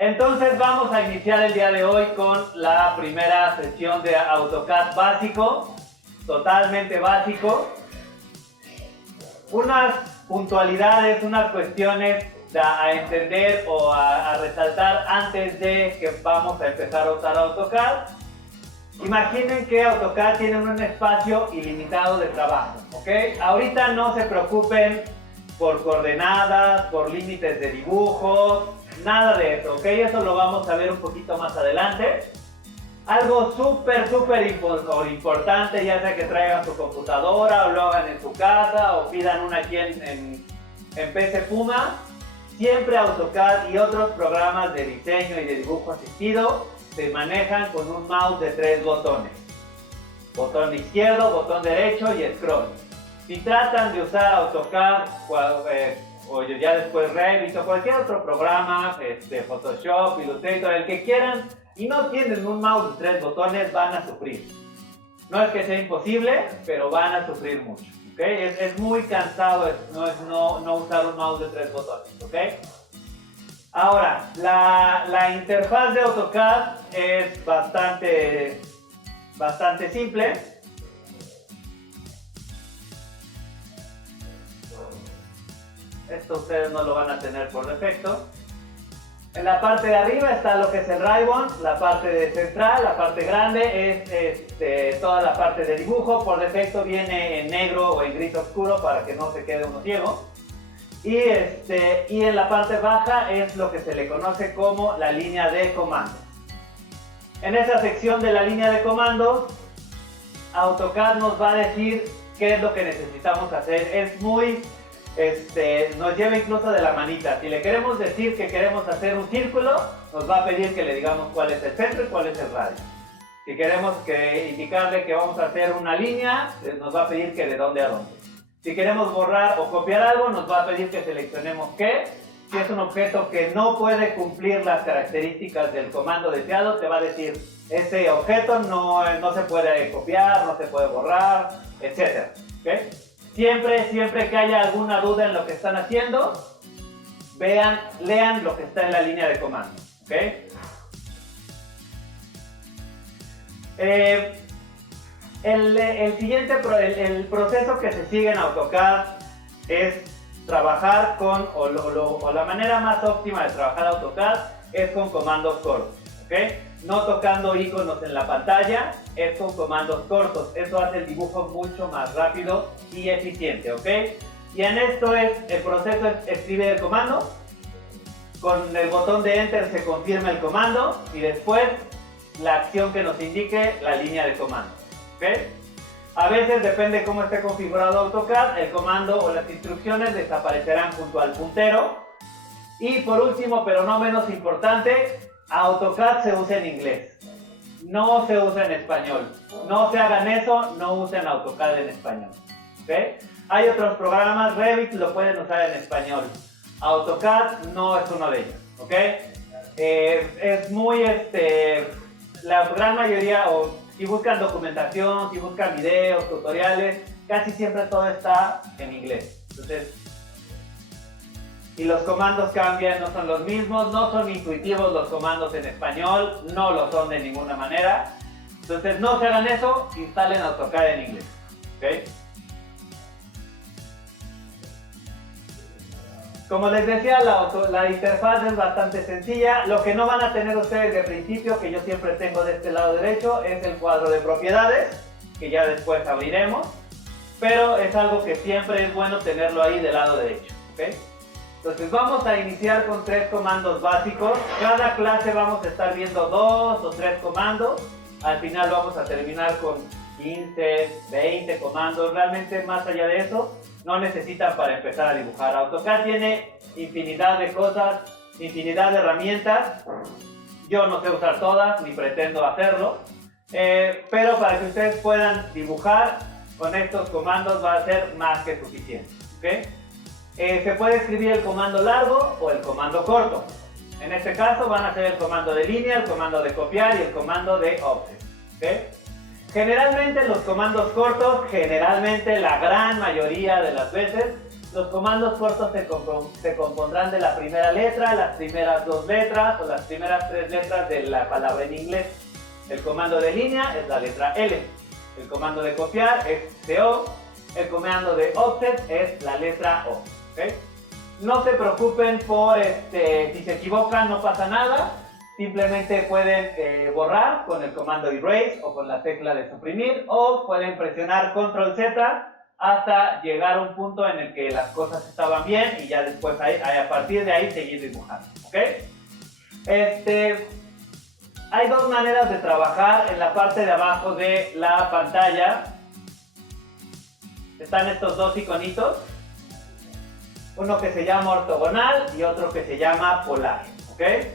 Entonces vamos a iniciar el día de hoy con la primera sesión de AutoCAD básico, totalmente básico. Unas puntualidades, unas cuestiones a entender o a resaltar antes de que vamos a empezar a usar AutoCAD. Imaginen que AutoCAD tiene un espacio ilimitado de trabajo, ¿ok? Ahorita no se preocupen por coordenadas, por límites de dibujos, nada de eso, ¿ok? Eso lo vamos a ver un poquito más adelante. Algo súper importante, ya sea que traigan su computadora o lo hagan en su casa o pidan una aquí en PC Puma. Siempre AutoCAD y otros programas de diseño y de dibujo asistido se manejan con un mouse de 3 botones. Botón izquierdo, botón derecho y scroll. Si tratan de usar AutoCAD o ya después Revit o cualquier otro programa, Photoshop, Illustrator, el que quieran, y no tienen un mouse de 3 botones, van a sufrir. No es que sea imposible, pero van a sufrir mucho, ¿ok? Es muy cansado no usar un mouse de 3 botones, ¿ok? Ahora, la interfaz de AutoCAD es bastante simple. Esto ustedes no lo van a tener por defecto. En la parte de arriba está lo que es el ribbon, la parte de central, la parte grande es toda la parte de dibujo. Por defecto viene en negro o en gris oscuro para que no se quede uno ciego. Y en la parte baja es lo que se le conoce como la línea de comandos. En esa sección de la línea de comandos, AutoCAD nos va a decir qué es lo que necesitamos hacer. Es muy nos lleva incluso de la manita. Si le queremos decir que queremos hacer un círculo, nos va a pedir que le digamos cuál es el centro y cuál es el radio. Si queremos indicarle que vamos a hacer una línea, nos va a pedir que de dónde a dónde. Si queremos borrar o copiar algo, nos va a pedir que seleccionemos qué. Si es un objeto que no puede cumplir las características del comando deseado, te va a decir ese objeto no se puede copiar, no se puede borrar, etc. ¿Okay? Siempre que haya alguna duda en lo que están haciendo, lean lo que está en la línea de comando, ¿okay? El proceso que se sigue en AutoCAD es trabajar o la manera más óptima de trabajar AutoCAD es con comandos cortos, ¿okay? No tocando iconos en la pantalla, es con comandos cortos. Eso hace el dibujo mucho más rápido y eficiente, ¿ok? Y en esto el proceso es escribir el comando, con el botón de Enter se confirma el comando y después la acción que nos indique la línea de comando, ¿ok? A veces, depende cómo esté configurado AutoCAD, el comando o las instrucciones desaparecerán junto al puntero. Y por último, pero no menos importante, AutoCAD se usa en inglés, no se usa en español. No se hagan eso, no usen AutoCAD en español, ¿okay? Hay otros programas, Revit lo pueden usar en español, AutoCAD no es uno de ellos, ¿ok? Es muy, la gran mayoría, o si buscan documentación, si buscan videos, tutoriales, casi siempre todo está en inglés. Entonces, y los comandos cambian, no son los mismos, no son intuitivos los comandos en español, no lo son de ninguna manera. Entonces no se hagan eso, instalen AutoCAD en inglés, ¿okay? Como les decía, la interfaz es bastante sencilla. Lo que no van a tener ustedes de principio, que yo siempre tengo de este lado derecho, es el cuadro de propiedades, que ya después abriremos, pero es algo que siempre es bueno tenerlo ahí del lado derecho, ¿okay? Entonces vamos a iniciar con 3 comandos básicos. Cada clase vamos a estar viendo 2 o 3 comandos. Al final vamos a terminar con 15, 20 comandos. Realmente más allá de eso, no necesitan para empezar a dibujar. AutoCAD tiene infinidad de cosas, infinidad de herramientas. Yo no sé usar todas, ni pretendo hacerlo. Pero para que ustedes puedan dibujar con estos comandos va a ser más que suficiente, ¿okay? Se puede escribir el comando largo o el comando corto. En este caso van a ser el comando de línea, el comando de copiar y el comando de offset, ¿okay? Generalmente los comandos cortos, la gran mayoría de las veces, Los comandos cortos se compondrán de la primera letra, las primeras 2 letras o las primeras 3 letras de la palabra en inglés. El comando de línea es la letra L. El comando de copiar es CO. El comando de offset es la letra O. ¿Okay? No se preocupen por si se equivocan, no pasa nada. Simplemente pueden borrar con el comando erase o con la tecla de suprimir, o pueden presionar control Z hasta llegar a un punto en el que las cosas estaban bien y ya después a partir de ahí seguir dibujando. ¿Okay? Hay dos maneras de trabajar en la parte de abajo de la pantalla. Están estos dos iconitos. Uno que se llama ortogonal y otro que se llama polar. ¿Okay?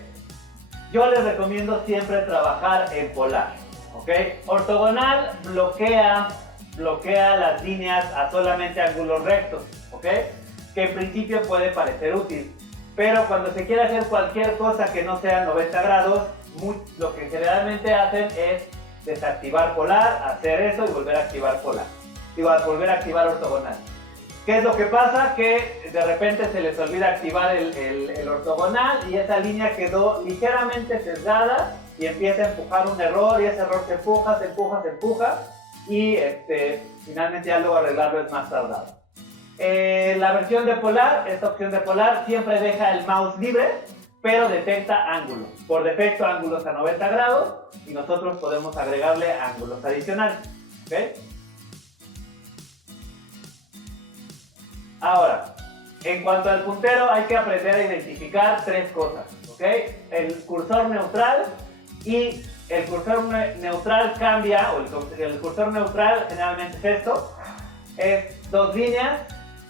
Yo les recomiendo siempre trabajar en polar. ¿Okay? Ortogonal bloquea las líneas a solamente ángulos rectos, ¿ok? Que en principio puede parecer útil, pero cuando se quiere hacer cualquier cosa que no sea 90 grados, lo que generalmente hacen es desactivar polar, hacer eso y volver a activar polar. Volver a activar ortogonal. ¿Qué es lo que pasa? Que de repente se les olvida activar el ortogonal y esa línea quedó ligeramente sesgada y empieza a empujar un error y ese error se empuja y finalmente ya luego arreglarlo es más tardado. La versión de polar, esta opción de polar siempre deja el mouse libre, pero detecta ángulos. Por defecto ángulos a 90 grados y nosotros podemos agregarle ángulos adicionales. ¿Okay? Ahora, en cuanto al puntero hay que aprender a identificar tres cosas. ¿Okay? El cursor neutral y el cursor neutral cambia, o el cursor neutral generalmente es esto, es 2 líneas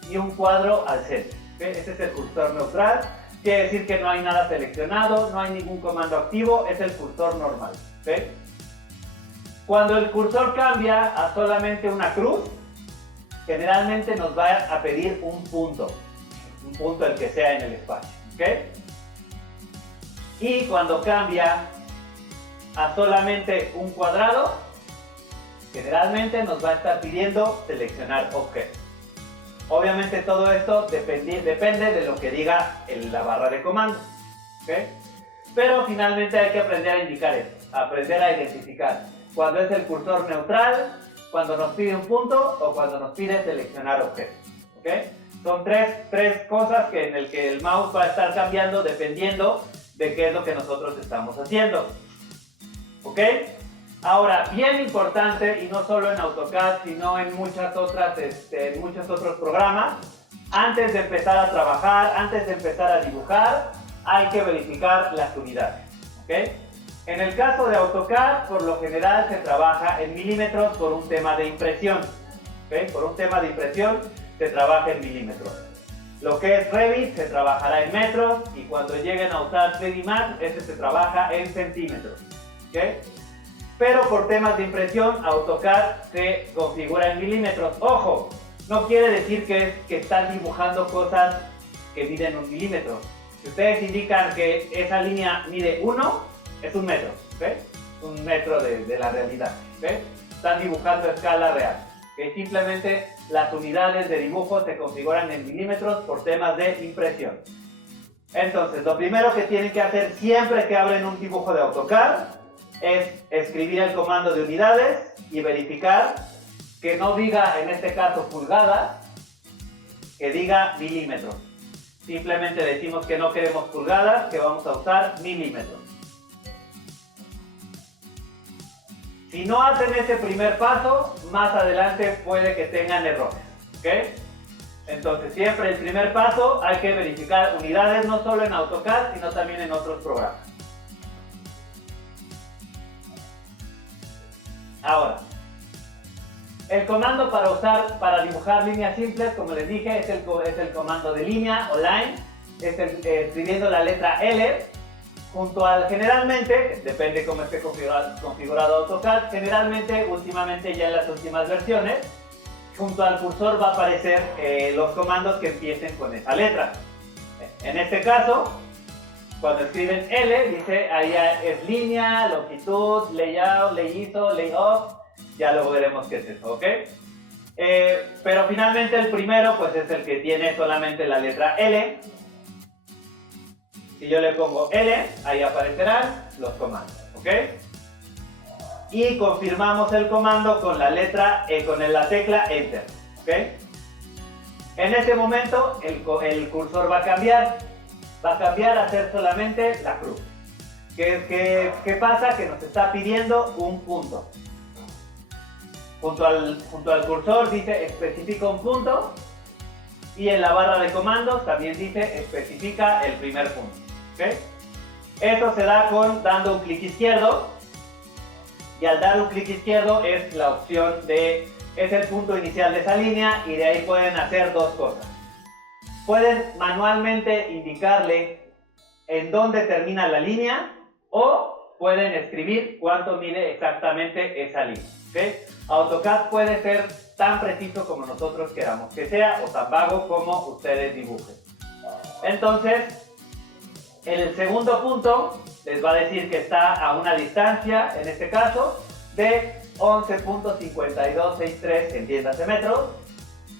y un cuadro al centro. ¿Okay? Ese es el cursor neutral, quiere decir que no hay nada seleccionado, no hay ningún comando activo, es el cursor normal. ¿Okay? Cuando el cursor cambia a solamente una cruz, generalmente nos va a pedir un punto el que sea en el espacio. ¿Okay? Y cuando cambia a solamente un cuadrado, generalmente nos va a estar pidiendo seleccionar objeto. Obviamente todo esto depende de lo que diga la barra de comandos. ¿Okay? Pero finalmente hay que aprender a indicar esto, aprender a identificar cuando es el cursor neutral, cuando nos pide un punto o cuando nos pide seleccionar objeto. ¿Okay? Son tres cosas en el que el mouse va a estar cambiando dependiendo de qué es lo que nosotros estamos haciendo. ¿Ok? Ahora, bien importante, y no solo en AutoCAD, sino en muchos otros programas, antes de empezar a trabajar, antes de empezar a dibujar, hay que verificar las unidades. ¿Ok? En el caso de AutoCAD, por lo general se trabaja en milímetros por un tema de impresión. ¿Ok? Por un tema de impresión se trabaja en milímetros. Lo que es Revit se trabajará en metros y cuando lleguen a usar 3D Max, ese se trabaja en centímetros. ¿Okay? Pero por temas de impresión, AutoCAD se configura en milímetros. Ojo, no quiere decir que están dibujando cosas que miden 1 milímetro. Si ustedes indican que esa línea mide 1, es 1 metro. ¿Okay? 1 metro de la realidad. ¿Okay? Están dibujando a escala real. ¿Okay? Simplemente las unidades de dibujo se configuran en milímetros por temas de impresión. Entonces, lo primero que tienen que hacer siempre que abren un dibujo de AutoCAD es escribir el comando de unidades y verificar que no diga, en este caso, pulgadas, que diga milímetros. Simplemente decimos que no queremos pulgadas, que vamos a usar milímetros. Si no hacen ese primer paso, más adelante puede que tengan errores. ¿Okay? Entonces, siempre el primer paso hay que verificar unidades, no solo en AutoCAD, sino también en otros programas. Ahora, el comando para dibujar líneas simples, como les dije, es el comando de línea o line, es escribiendo la letra L, junto al, generalmente, depende cómo esté configurado AutoCAD, generalmente, últimamente, ya en las últimas versiones, junto al cursor va a aparecer los comandos que empiecen con esa letra. En este caso, cuando escriben L, dice ahí es línea, longitud, layout, layizo, layoff, ya luego veremos qué es eso, ¿ok? Pero finalmente el primero pues es el que tiene solamente la letra L. Si yo le pongo L, ahí aparecerán los comandos, ¿ok? Y confirmamos el comando con la letra con la tecla Enter, ¿ok? En ese momento el cursor va a cambiar a ser solamente la cruz. ¿Qué pasa? Que nos está pidiendo un punto. Junto al cursor dice especifica un punto y en la barra de comandos también dice especifica el primer punto, ¿okay? Eso se da dando un clic izquierdo y al dar un clic izquierdo es la opción es el punto inicial de esa línea y de ahí pueden hacer dos cosas. Pueden manualmente indicarle en dónde termina la línea o pueden escribir cuánto mide exactamente esa línea, ¿okay? AutoCAD puede ser tan preciso como nosotros queramos que sea o tan vago como ustedes dibujen. Entonces, el segundo punto les va a decir que está a una distancia, en este caso, de 11.5263, entiéndase metros,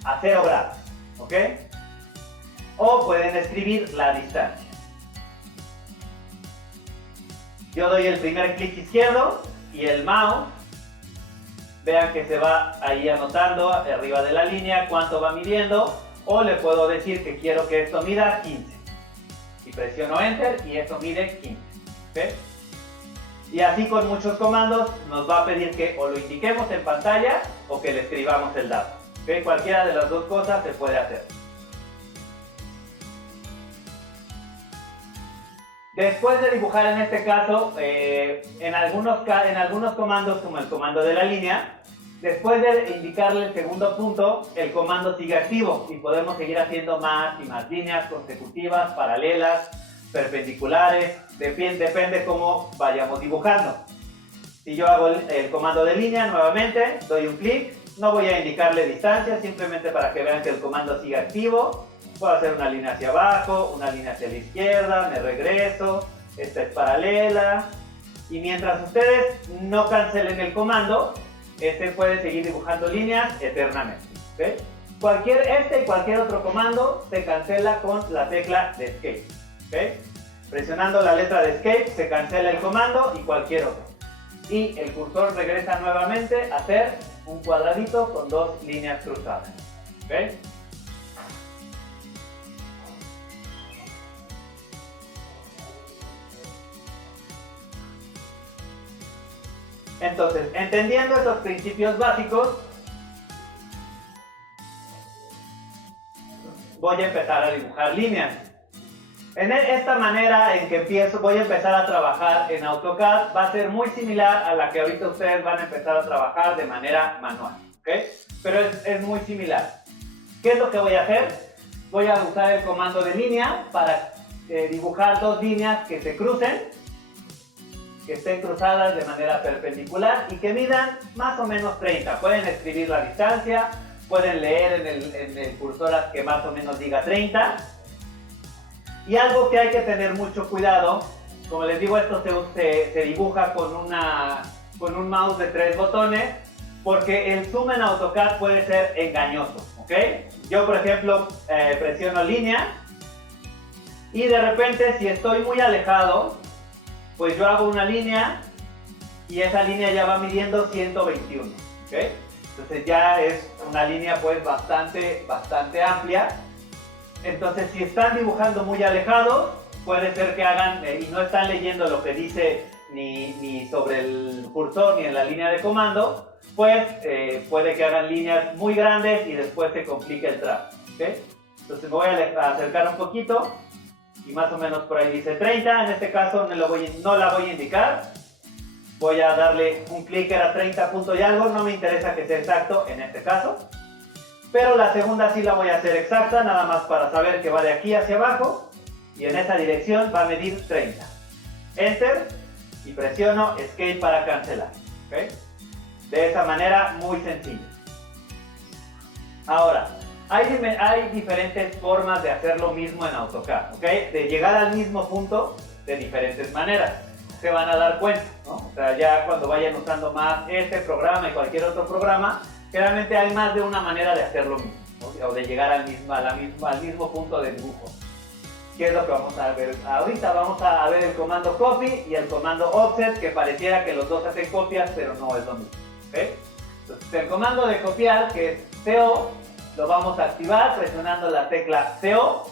a 0 grados, ¿ok? O pueden escribir la distancia. Yo doy el primer clic izquierdo y el mouse, vean que se va ahí anotando arriba de la línea cuánto va midiendo, o le puedo decir que quiero que esto mida 15 y presiono Enter y esto mide 15, ¿okay? Y así con muchos comandos nos va a pedir que o lo indiquemos en pantalla o que le escribamos el dato, ¿okay? Cualquiera de las dos cosas se puede hacer. Después de dibujar en este caso, en algunos comandos como el comando de la línea, después de indicarle el segundo punto, el comando sigue activo y podemos seguir haciendo más y más líneas consecutivas, paralelas, perpendiculares, depende cómo vayamos dibujando. Si yo hago el comando de línea nuevamente, doy un clic, no voy a indicarle distancia, simplemente para que vean que el comando sigue activo. Puedo hacer una línea hacia abajo, una línea hacia la izquierda, me regreso, esta es paralela. Y mientras ustedes no cancelen el comando, este puede seguir dibujando líneas eternamente, ¿okay? Este y cualquier otro comando se cancela con la tecla de Escape, ¿okay? Presionando la letra de Escape se cancela el comando y cualquier otro. Y el cursor regresa nuevamente a hacer un cuadradito con dos líneas cruzadas, ¿okay? Entonces, entendiendo estos principios básicos, voy a empezar a dibujar líneas. Esta manera en que voy a empezar a trabajar en AutoCAD va a ser muy similar a la que ahorita ustedes van a empezar a trabajar de manera manual, ¿ok? Pero es muy similar. ¿Qué es lo que voy a hacer? Voy a usar el comando de línea para dibujar dos líneas que se crucen, que estén cruzadas de manera perpendicular y que midan más o menos 30. Pueden escribir la distancia, pueden leer en el cursor que más o menos diga 30. Y algo que hay que tener mucho cuidado, como les digo, esto se dibuja con un mouse de 3 botones, porque el zoom en AutoCAD puede ser engañoso, ¿ok? Yo, por ejemplo, presiono línea y de repente, si estoy muy alejado, pues yo hago una línea y esa línea ya va midiendo 121, ¿ok? Entonces ya es una línea pues bastante amplia. Entonces si están dibujando muy alejados, puede ser que hagan y no están leyendo lo que dice ni sobre el cursor ni en la línea de comando, pues puede que hagan líneas muy grandes y después se complique el trazo, ¿ok? Entonces me voy a acercar un poquito. Y más o menos por ahí dice 30, en este caso no la voy a indicar. Voy a darle un clic, era 30 punto y algo, no me interesa que sea exacto en este caso. Pero la segunda sí la voy a hacer exacta, nada más para saber que va de aquí hacia abajo. Y en esa dirección va a medir 30. Enter y presiono Escape para cancelar, ¿okay? De esa manera muy sencilla. Ahora, hay diferentes formas de hacer lo mismo en AutoCAD, ¿ok? De llegar al mismo punto de diferentes maneras. Se van a dar cuenta, ¿no? O sea, ya cuando vayan usando más este programa y cualquier otro programa, Generalmente hay más de una manera de hacer lo mismo, ¿no? O de llegar al mismo punto de dibujo. ¿Qué es lo que vamos a ver? Ahorita vamos a ver el comando copy y el comando offset, que pareciera que los dos hacen copias, pero no es lo mismo. ¿Okay? Entonces, el comando de copiar, que es CO, lo vamos a activar presionando la tecla CO.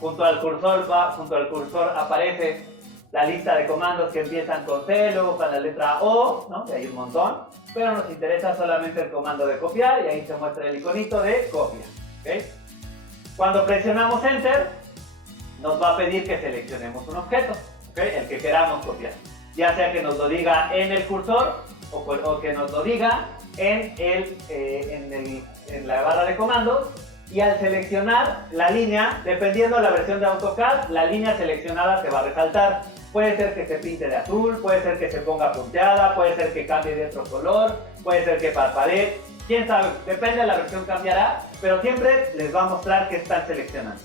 Junto al cursor aparece la lista de comandos que empiezan con C, luego con la letra O, ¿no? Que hay un montón, pero nos interesa solamente el comando de copiar y ahí se muestra el iconito de copia. ¿Okay? Cuando presionamos Enter, nos va a pedir que seleccionemos un objeto, ¿okay? El que queramos copiar, ya sea que nos lo diga en el cursor o que nos lo diga en la barra de comandos. Y al seleccionar la línea, dependiendo de la versión de AutoCAD, la línea seleccionada se va a resaltar. Puede ser que se pinte de azul, puede ser que se ponga punteada, puede ser que cambie de otro color, puede ser que parpadee. Quién sabe, depende de la versión cambiará, pero siempre les va a mostrar que están seleccionando.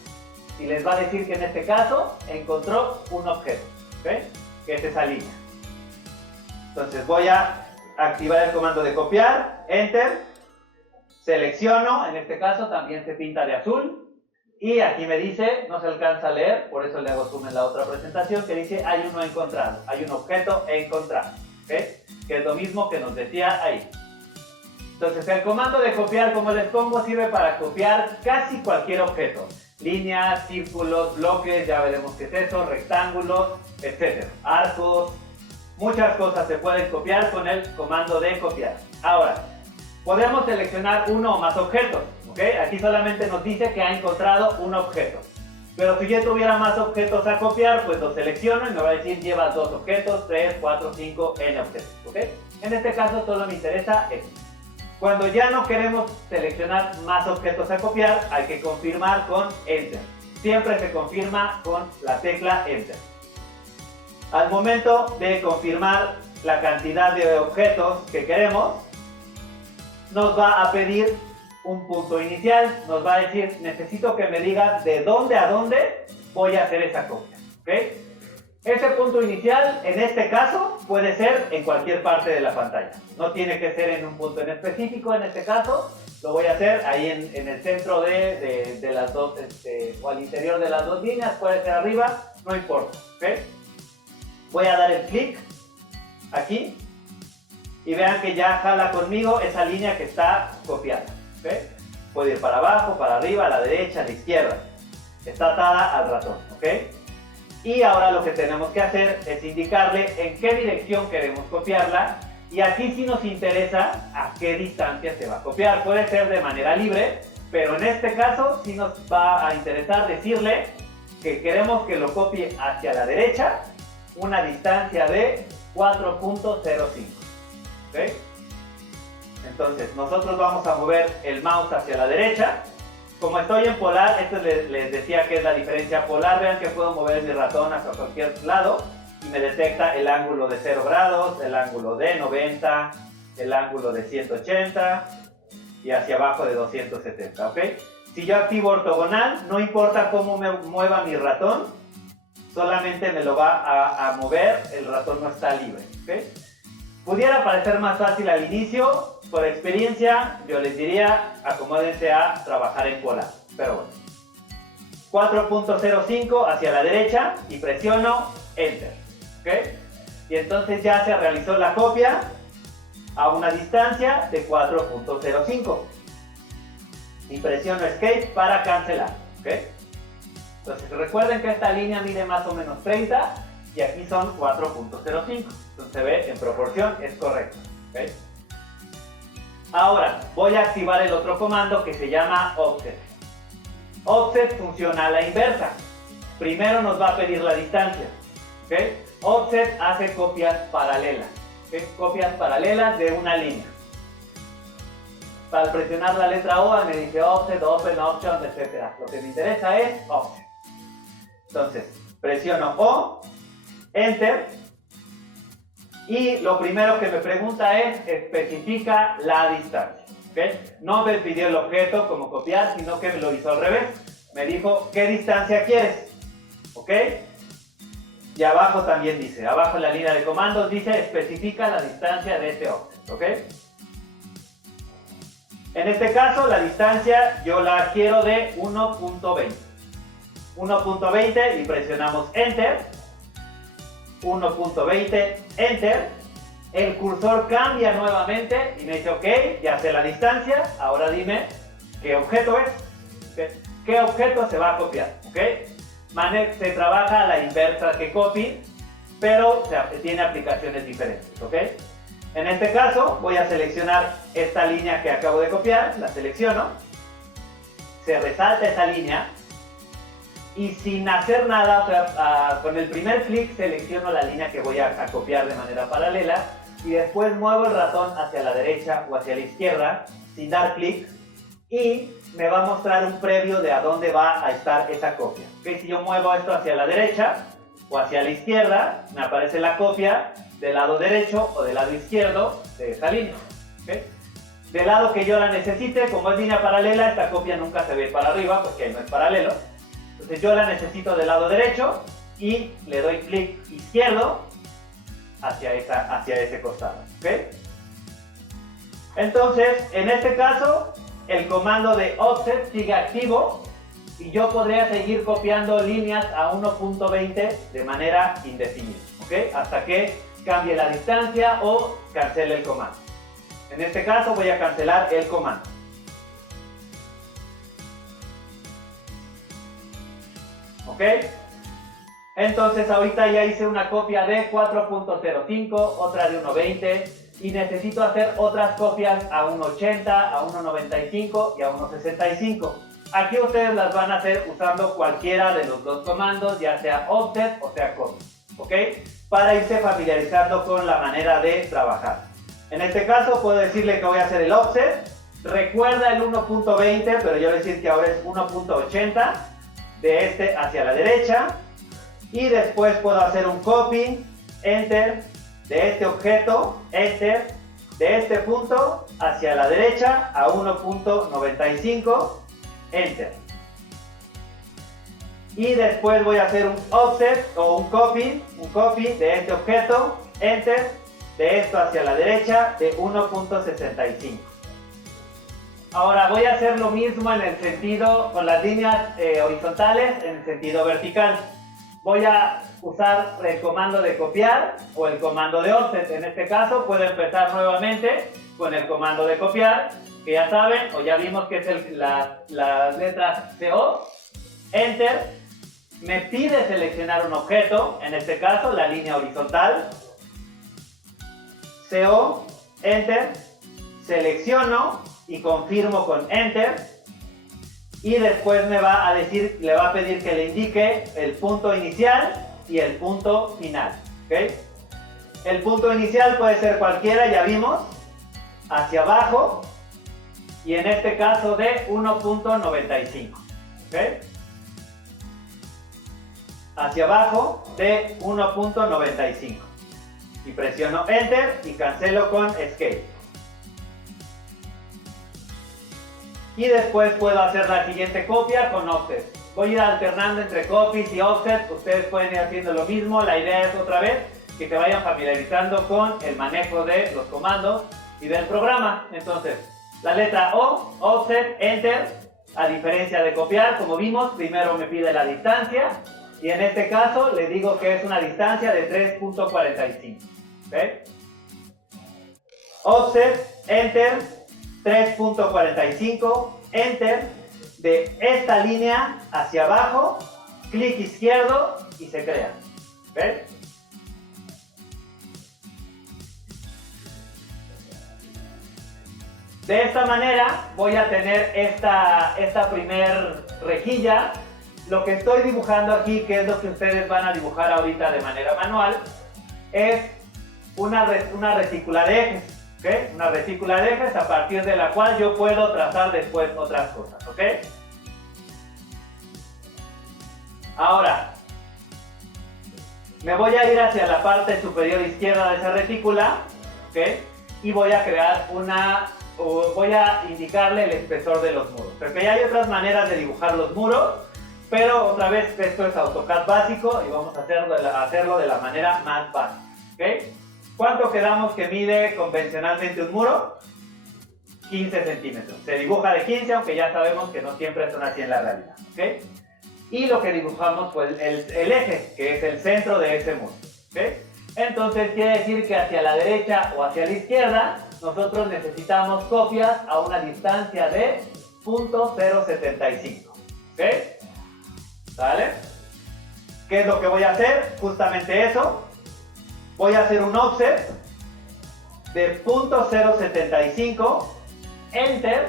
Y les va a decir que en este caso encontró un objeto, ¿okay? Que es esa línea. Entonces voy a activar el comando de copiar, Enter. Selecciono, en este caso también se pinta de azul y aquí me dice, no se alcanza a leer, por eso le hago zoom en la otra presentación, que dice hay uno encontrado, hay un objeto encontrado, ¿okay? Que es lo mismo que nos decía ahí. Entonces el comando de copiar, como les pongo, sirve para copiar casi cualquier objeto, líneas, círculos, bloques, ya veremos qué es eso, rectángulos, etc. Arcos, muchas cosas se pueden copiar con el comando de copiar. Ahora, podemos seleccionar uno o más objetos, ¿ok? Aquí solamente nos dice que ha encontrado un objeto. Pero si yo tuviera más objetos a copiar, pues los selecciono y me va a decir llevas 2 objetos, 3, 4, 5, n objetos, ¿ok? En este caso solo me interesa esto. Cuando ya no queremos seleccionar más objetos a copiar, hay que confirmar con Enter. Siempre se confirma con la tecla Enter. Al momento de confirmar la cantidad de objetos que queremos, nos va a pedir un punto inicial, nos va a decir, necesito que me digas de dónde a dónde voy a hacer esa copia, ¿ok? Ese punto inicial, en este caso, puede ser en cualquier parte de la pantalla, no tiene que ser en un punto en específico. En este caso, lo voy a hacer ahí en el centro de las dos, o al interior de las dos líneas, puede ser arriba, no importa, ¿ok? Voy a dar el clic aquí y vean que ya jala conmigo esa línea que está copiada, ¿ok? Puede ir para abajo, para arriba, a la derecha, a la izquierda. Está atada al ratón, ¿ok? Y ahora lo que tenemos que hacer es indicarle en qué dirección queremos copiarla. Y aquí sí nos interesa a qué distancia se va a copiar. Puede ser de manera libre, pero en este caso sí nos va a interesar decirle que queremos que lo copie hacia la derecha, una distancia de 4.05. ¿Okay? Entonces nosotros vamos a mover el mouse hacia la derecha. Como estoy en polar, esto les decía que es la diferencia polar. Vean que puedo mover mi ratón hacia cualquier lado y me detecta el ángulo de 0 grados, el ángulo de 90, el ángulo de 180 y hacia abajo de 270, ¿ok? Si yo activo ortogonal, no importa cómo me mueva mi ratón, solamente me lo va a mover, el ratón no está libre, ¿ok? Pudiera parecer más fácil al inicio, por experiencia yo les diría acomódense a trabajar en polar, pero bueno. 4.05 hacia la derecha y presiono Enter, ¿ok? Y entonces ya se realizó la copia a una distancia de 4.05 y presiono Escape para cancelar, ¿ok? Entonces recuerden que esta línea mide más o menos 30 y aquí son 4.05. Entonces se ve en proporción, es correcto, ¿okay? Ahora voy a activar el otro comando que se llama Offset. Offset funciona a la inversa. Primero nos va a pedir la distancia, ¿okay? Offset hace copias paralelas, ¿okay? Copias paralelas de una línea. Al presionar la letra O me dice Offset, Open, Option, etc. Lo que me interesa es Offset. Entonces presiono O, Enter. Y lo primero que me pregunta es, especifica la distancia, ¿okay? No me pidió el objeto como copiar, sino que me lo hizo al revés. Me dijo, ¿qué distancia quieres? ¿Ok? Y abajo también dice, abajo en la línea de comandos dice, especifica la distancia de este objeto, ¿ok? En este caso, la distancia yo la quiero de 1.20. 1.20 y presionamos Enter. 1.20, Enter. El cursor cambia nuevamente y me dice, ok, ya sé la distancia. Ahora dime qué objeto es. ¿Qué objeto se va a copiar? ¿Okay? Se trabaja a la inversa que copy, pero tiene aplicaciones diferentes. ¿Okay? En este caso voy a seleccionar esta línea que acabo de copiar, la selecciono, se resalta esa línea y sin hacer nada, o sea, con el primer clic selecciono la línea que voy a copiar de manera paralela y después muevo el ratón hacia la derecha o hacia la izquierda sin dar clic y me va a mostrar un previo de a dónde va a estar esa copia. ¿Okay? Si yo muevo esto hacia la derecha o hacia la izquierda, me aparece la copia del lado derecho o del lado izquierdo de esa línea. ¿Okay? Del lado que yo la necesite, como es línea paralela, esta copia nunca se ve para arriba porque no es paralelo. Entonces yo la necesito del lado derecho y le doy clic izquierdo hacia ese costado. ¿Okay? Entonces, en este caso, el comando de offset sigue activo y yo podría seguir copiando líneas a 1.20 de manera indefinida, ¿okay? Hasta que cambie la distancia o cancele el comando. En este caso voy a cancelar el comando. ¿Ok? Entonces ahorita ya hice una copia de 4.05, otra de 1.20 y necesito hacer otras copias a 1.80, a 1.95 y a 1.65. Aquí ustedes las van a hacer usando cualquiera de los dos comandos, ya sea offset o sea copy, ¿ok? Para irse familiarizando con la manera de trabajar. En este caso puedo decirle que voy a hacer el offset. Recuerda el 1.20, pero yo voy a decir que ahora es 1.80 de este hacia la derecha. Y después puedo hacer un copy, enter, de este objeto, enter, de este punto hacia la derecha a 1.95, enter. Y después voy a hacer un offset o un copy de este objeto, enter, de esto hacia la derecha de 1.65. Ahora voy a hacer lo mismo en el sentido, con las líneas horizontales en el sentido vertical. Voy a usar el comando de copiar o el comando de offset. En este caso puedo empezar nuevamente con el comando de copiar, que ya saben o ya vimos que es las letras CO, enter, me pide seleccionar un objeto, en este caso la línea horizontal, CO, enter, selecciono y confirmo con enter. Y después me va a decir, le va a pedir que le indique el punto inicial y el punto final. ¿Okay? El punto inicial puede ser cualquiera, ya vimos, hacia abajo y en este caso de 1.95. ¿Okay? Hacia abajo de 1.95. Y presiono Enter y cancelo con Escape. Y después puedo hacer la siguiente copia con offset. Voy a ir alternando entre copies y offset. Ustedes pueden ir haciendo lo mismo. La idea es otra vez que te vayan familiarizando con el manejo de los comandos y del programa. Entonces, la letra O, offset, enter. A diferencia de copiar, como vimos, primero me pide la distancia. Y en este caso le digo que es una distancia de 3.45. ¿Okay? Offset, enter. 3.45, enter, de esta línea hacia abajo, clic izquierdo y se crea. ¿Ven? De esta manera voy a tener esta primer rejilla. Lo que estoy dibujando aquí, que es lo que ustedes van a dibujar ahorita de manera manual, es una retícula de ejes. ¿Okay? Una retícula de ejes a partir de la cual yo puedo trazar después otras cosas. ¿Ok? Ahora, me voy a ir hacia la parte superior izquierda de esa retícula. ¿Ok? Y voy a crear voy a indicarle el espesor de los muros. Porque ya hay otras maneras de dibujar los muros, pero otra vez esto es AutoCAD básico y vamos a hacerlo de la manera más básica. ¿Ok? ¿Cuánto quedamos que mide convencionalmente un muro? 15 centímetros. Se dibuja de 15, aunque ya sabemos que no siempre son así en la realidad. ¿Okay? Y lo que dibujamos fue el eje, que es el centro de ese muro. ¿Okay? Entonces quiere decir que hacia la derecha o hacia la izquierda nosotros necesitamos copias a una distancia de 0.075. ¿Ok? ¿Vale? ¿Qué es lo que voy a hacer? Justamente eso. Voy a hacer un offset de 0.075, enter,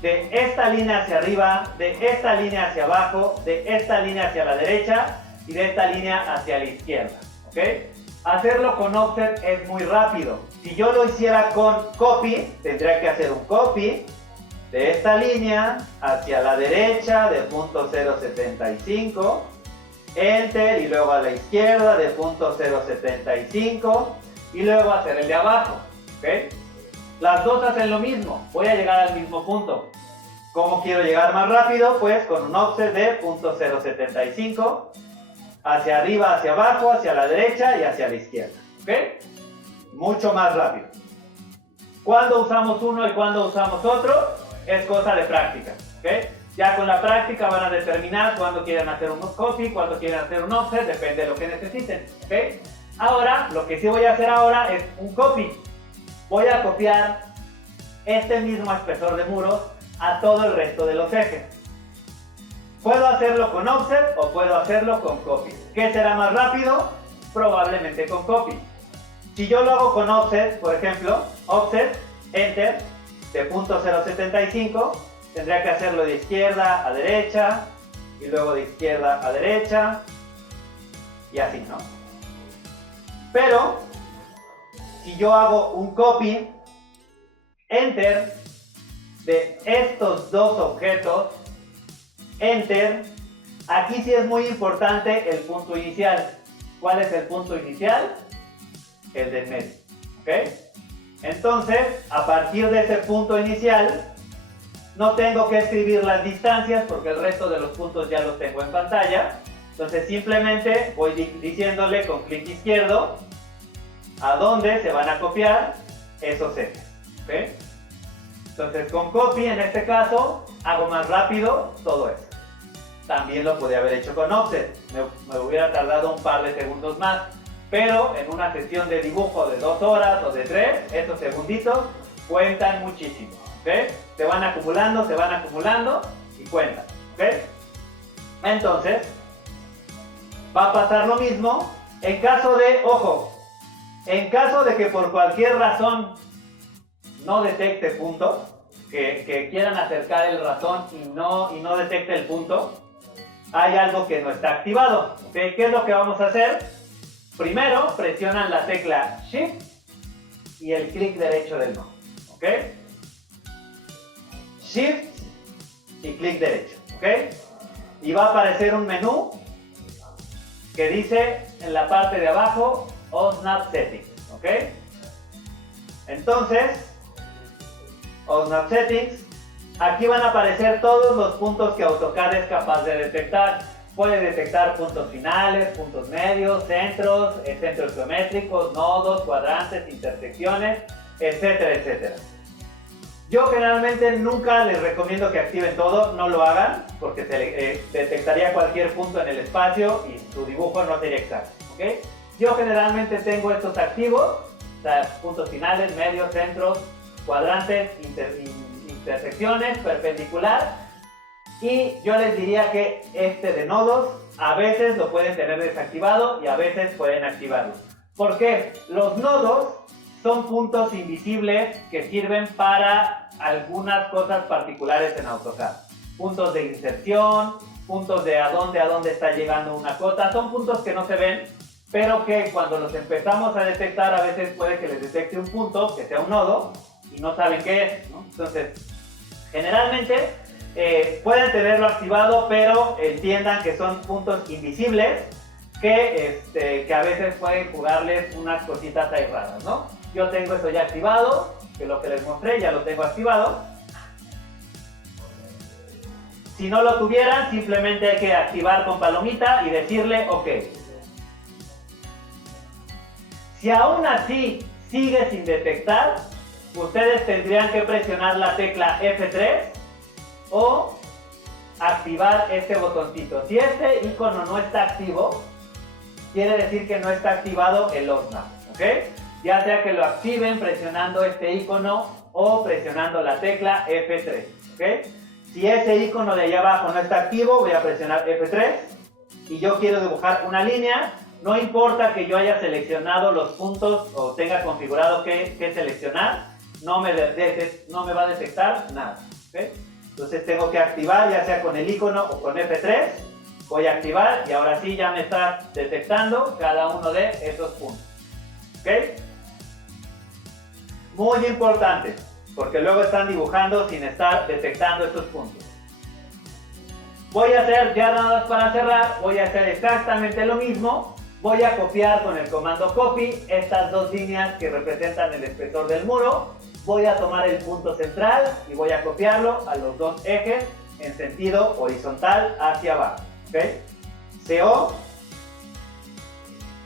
de esta línea hacia arriba, de esta línea hacia abajo, de esta línea hacia la derecha y de esta línea hacia la izquierda. ¿Ok? Hacerlo con offset es muy rápido. Si yo lo hiciera con copy, tendría que hacer un copy de esta línea hacia la derecha de 0.075, enter, y luego a la izquierda de 0.075 y luego hacer el de abajo. ¿Okay? Las dos hacen lo mismo, voy a llegar al mismo punto. ¿Cómo quiero llegar más rápido? Pues con un offset de 0.075 hacia arriba, hacia abajo, hacia la derecha y hacia la izquierda. ¿Ok? Mucho más rápido. ¿Cuándo usamos uno y cuándo usamos otro? Es cosa de práctica. ¿Ok? Ya con la práctica van a determinar cuándo quieren hacer un copy, cuándo quieren hacer un offset, depende de lo que necesiten. ¿Ok? Ahora, lo que sí voy a hacer ahora es un copy. Voy a copiar este mismo espesor de muros a todo el resto de los ejes. Puedo hacerlo con offset o puedo hacerlo con copy. ¿Qué será más rápido? Probablemente con copy. Si yo lo hago con offset, por ejemplo, offset, enter, de 0.075, tendría que hacerlo de izquierda a derecha, y luego de izquierda a derecha, y así, ¿no? Pero, si yo hago un copy, enter, de estos dos objetos, enter, aquí sí es muy importante el punto inicial. ¿Cuál es el punto inicial? El del medio. ¿Ok? Entonces, a partir de ese punto inicial, no tengo que escribir las distancias porque el resto de los puntos ya los tengo en pantalla. Entonces, simplemente voy diciéndole con clic izquierdo a dónde se van a copiar esos ejes. ¿Ok? Entonces, con copy, en este caso, hago más rápido todo eso. También lo podría haber hecho con offset. Me hubiera tardado un par de segundos más. Pero en una sesión de dibujo de 2 horas o de 3, esos segunditos cuentan muchísimo. ¿Ok? Se van acumulando y cuentan. ¿Ok? Entonces, va a pasar lo mismo en caso de, ojo, en caso de que por cualquier razón no detecte puntos, que quieran acercar el ratón y no detecte el punto, hay algo que no está activado. ¿Okay? ¿Qué es lo que vamos a hacer? Primero presionan la tecla Shift y el clic derecho del mouse. ¿Ok? Shift y clic derecho. ¿Ok? Y va a aparecer un menú que dice en la parte de abajo OSNAP Settings. ¿Ok? Entonces, OSNAP Settings, aquí van a aparecer todos los puntos que AutoCAD es capaz de detectar. Puede detectar puntos finales, puntos medios, centros, centros geométricos, nodos, cuadrantes, intersecciones, etcétera, etcétera. Yo generalmente nunca les recomiendo que activen todo, no lo hagan, porque se detectaría cualquier punto en el espacio y su dibujo no sería exacto. ¿Okay? Yo generalmente tengo estos activos, o sea, puntos finales, medios, centros, cuadrantes, intersecciones, perpendicular. Y yo les diría que este de nodos a veces lo pueden tener desactivado y a veces pueden activarlo. ¿Por qué? Los nodos son puntos invisibles que sirven para algunas cosas particulares en AutoCAD. Puntos de inserción, puntos de a dónde está llegando una cosa. Son puntos que no se ven, pero que cuando los empezamos a detectar a veces puede que les detecte un punto que sea un nodo y no saben qué es, ¿no? Entonces, generalmente pueden tenerlo activado, pero entiendan que son puntos invisibles que a veces pueden jugarles unas cositas ahí raras, ¿no? Yo tengo eso ya activado, que lo que les mostré ya lo tengo activado. Si no lo tuvieran, simplemente hay que activar con palomita y decirle OK. Si aún así sigue sin detectar, ustedes tendrían que presionar la tecla F3 o activar este botoncito. Si este icono no está activo, quiere decir que no está activado el OSNAP, ¿ok? Ya sea que lo activen presionando este icono o presionando la tecla F3, ¿ok? Si ese icono de allá abajo no está activo, voy a presionar F3 y yo quiero dibujar una línea. No importa que yo haya seleccionado los puntos o tenga configurado qué seleccionar, no me va a detectar nada, ¿ok? Entonces tengo que activar, ya sea con el icono o con F3, voy a activar y ahora sí ya me está detectando cada uno de esos puntos, ¿ok? Muy importante, porque luego están dibujando sin estar detectando estos puntos. Voy a hacer, ya nada más para cerrar, voy a hacer exactamente lo mismo. Voy a copiar con el comando copy estas dos líneas que representan el espesor del muro. Voy a tomar el punto central y voy a copiarlo a los dos ejes en sentido horizontal hacia abajo, ¿ok? CO,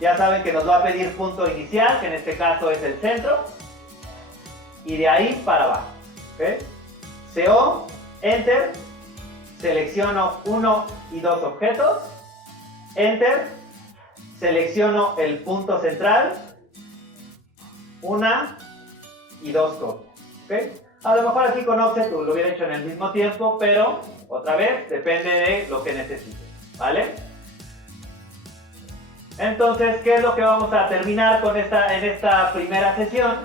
ya saben que nos va a pedir punto inicial, que en este caso es el centro, y de ahí para abajo, ¿ok? CO, Enter, selecciono uno y dos objetos, Enter, selecciono el punto central, una y dos copias, ¿ok? A lo mejor aquí con Offset lo hubiera hecho en el mismo tiempo, pero otra vez depende de lo que necesites, ¿vale? Entonces, ¿qué es lo que vamos a terminar con en esta primera sesión?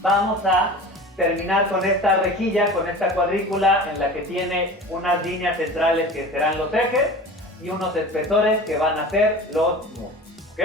Vamos a terminar con esta rejilla, con esta cuadrícula en la que tiene unas líneas centrales que serán los ejes y unos espesores que van a ser los muros, ¿ok?